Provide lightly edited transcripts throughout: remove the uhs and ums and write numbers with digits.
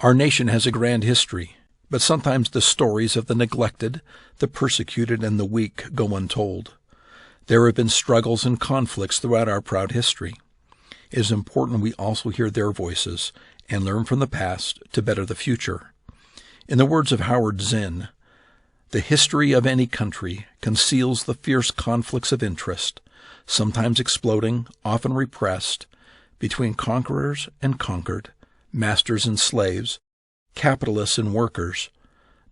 Our nation has a grand history, but sometimes the stories of the neglected, the persecuted, and the weak go untold. There have been struggles and conflicts throughout our proud history. It is important we also hear their voices and learn from the past to better the future. In the words of Howard Zinn, the history of any country conceals the fierce conflicts of interest, sometimes exploding, often repressed, between conquerors and conquered, masters and slaves, capitalists and workers,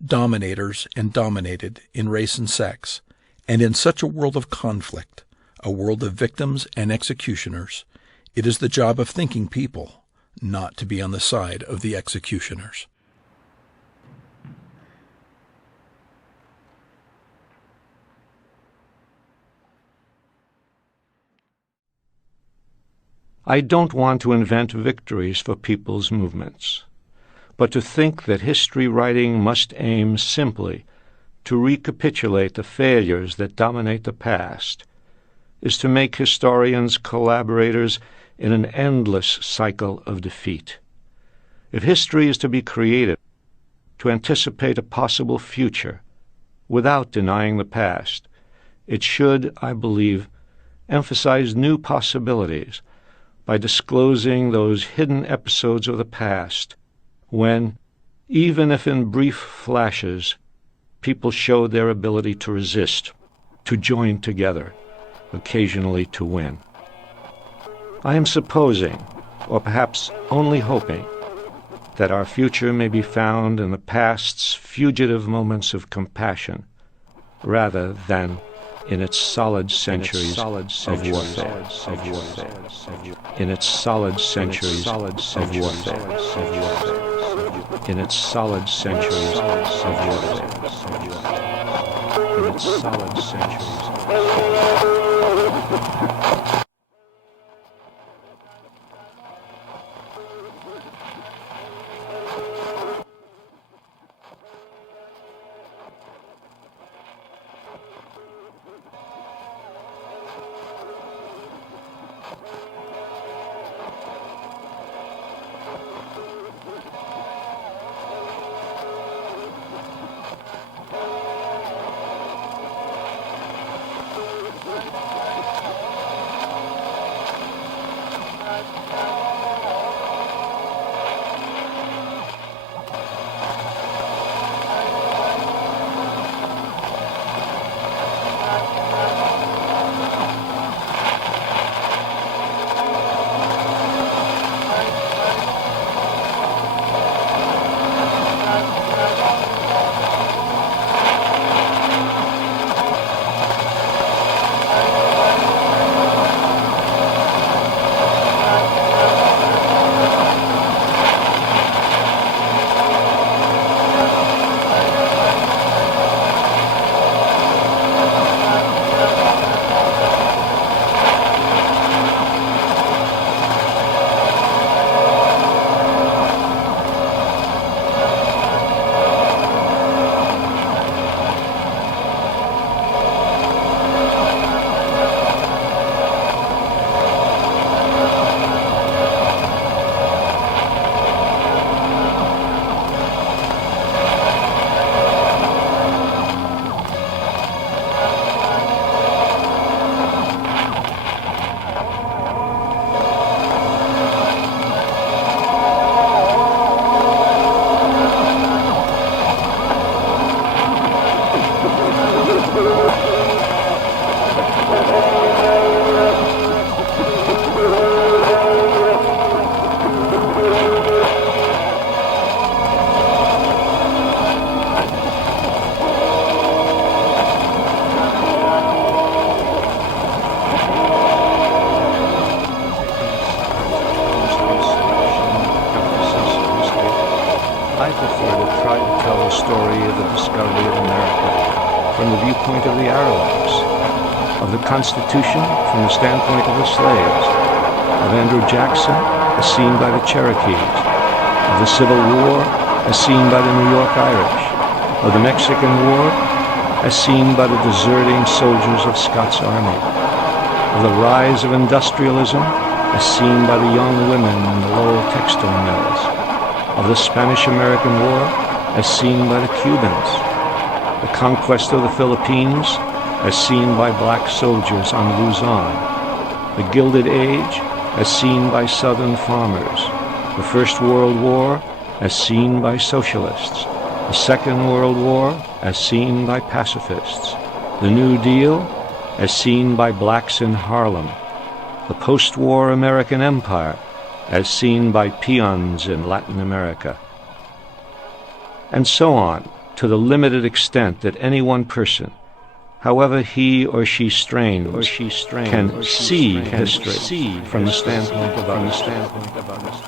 dominators and dominated in race and sex. And in such a world of conflict, a world of victims and executioners, it is the job of thinking people not to be on the side of the executioners. I don't want to invent victories for people's movements, but to think that history writing must aim simply to recapitulate the failures that dominate the past is to make historians collaborators in an endless cycle of defeat. If history is to be created, to anticipate a possible future without denying the past, it should, I believe, emphasize new possibilities by disclosing those hidden episodes of the past when, even if in brief flashes, people showed their ability to resist, to join together, occasionally to win. I am supposing, or perhaps only hoping, that our future may be found in the past's fugitive moments of compassion, rather than in its solid centuries of warfare. In its solid centuries of warfare. In its solid centuries of warfare. In its solid centuries. Constitution from the standpoint of the slaves, of Andrew Jackson as seen by the Cherokees, of the Civil War as seen by the New York Irish, of the Mexican War as seen by the deserting soldiers of Scott's army, of the rise of industrialism as seen by the young women in the Lowell textile mills, of the Spanish-American War as seen by the Cubans, the conquest of the Philippines as seen by black soldiers on Luzon, the Gilded Age as seen by Southern farmers, the First World War as seen by socialists, the Second World War as seen by pacifists, the New Deal as seen by blacks in Harlem, the post-war American Empire as seen by peons in Latin America, and so on, to the limited extent that any one person, however he or she strains, can see history from the standpoint of others.